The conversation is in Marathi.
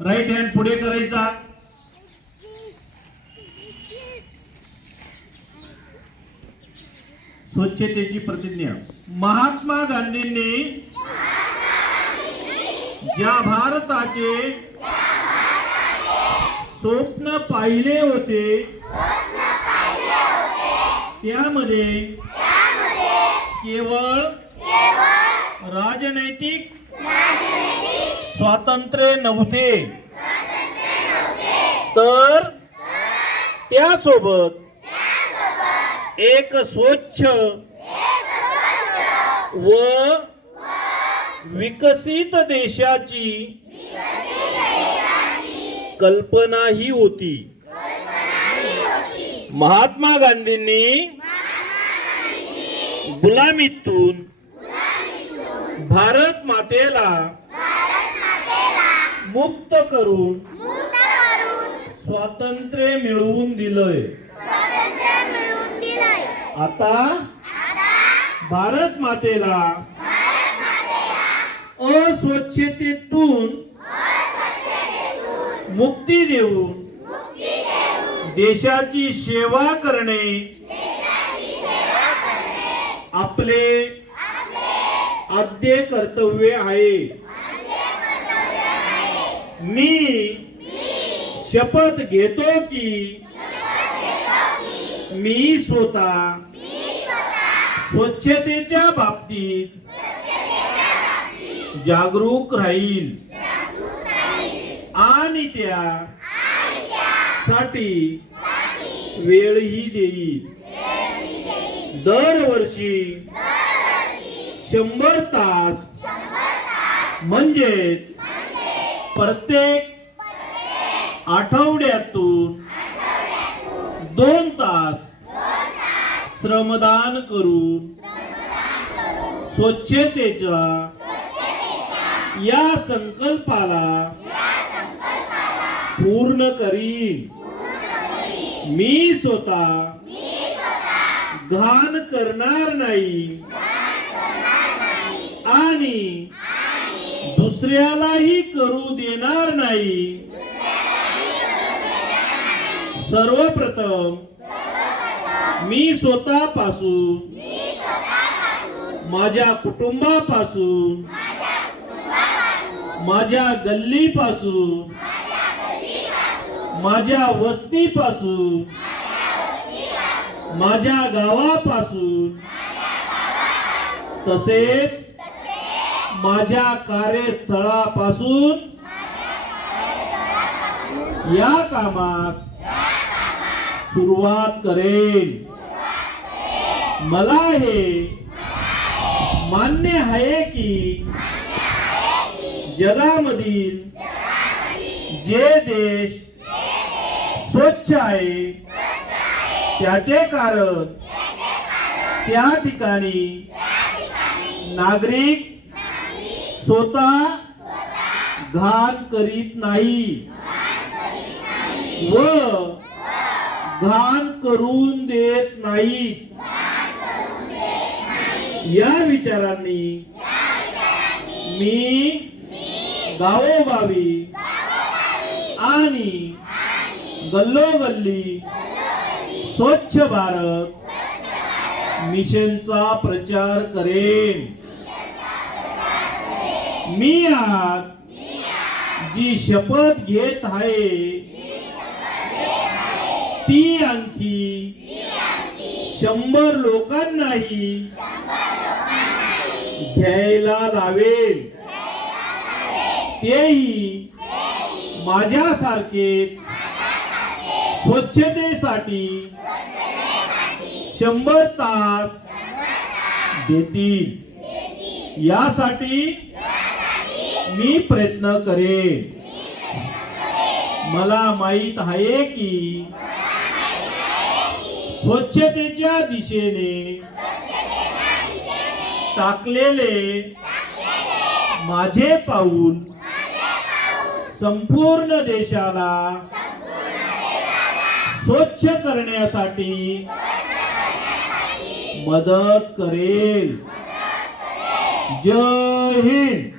राईट हँड पुढे करायचा. स्वच्छतेची प्रतिज्ञा. महात्मा गांधींनी ज्या भारताचे स्वप्न पाहिले होते त्यामध्ये केवळ राजनैतिक स्वातंत्र्य नव्हते, तर त्यासोबत एक स्वच्छ व विकसित देशाची कल्पनाही होती. महात्मा गांधींनी गुलामीतून भारत मातेला मुक्त करून स्वातंत्र्य मिळवून दिलंय. आता भारत मातेला अस्वच्छतेतून मुक्ती देऊन देशाची सेवा करणे आपले आद्य कर्तव्य आहे. मी शपथ घेतो की मी स्वतः स्वच्छतेच्या बाबतीत जागरूक राहील आणि त्यासाठी वेळही देईल. दरवर्षी 100 तास म्हणजे प्रत्येक आठवड्यातून 2 तास श्रमदान करून स्वच्छतेच्या या संकल्पाला पूर्ण करीन. मी स्वतः घाण करणार नाही आणि दुसऱ्यालाही करू देणार नाही. सर्वप्रथम मी स्वतःपासून, माझ्या कुटुंबापासून, माझ्या गल्लीपासून, माझ्या वस्तीपासून, माझ्या गावापासून, तसेच माझ्या कार्यस्थळापासून या कामास सुरुवात करेन. मला हे मान्य आहे की जगामधील जे देश स्वच्छ आहे त्याचे कारण त्या ठिकाणी नागरिक स्वतः घाण करीत नाही व घाण करून देत नाही. या विचारांनी मी गावोगावी आणि गल्लोगल्ली स्वच्छ भारत मिशनचा प्रचार करेन. मी आज जी शपथ घेत आहे ती आणखी 100 लोकांनाही घ्यायला लावेल. तेही माझ्यासारखे स्वच्छतेसाठी 100 तास देतील. यासाठी मी प्रयत्न करेन. मला माहित आहे की स्वच्छतेच्या दिशेने टाकलेले माझे पाऊल संपूर्ण देशाला स्वच्छ करण्यासाठी मदत करेल. जय हिंद.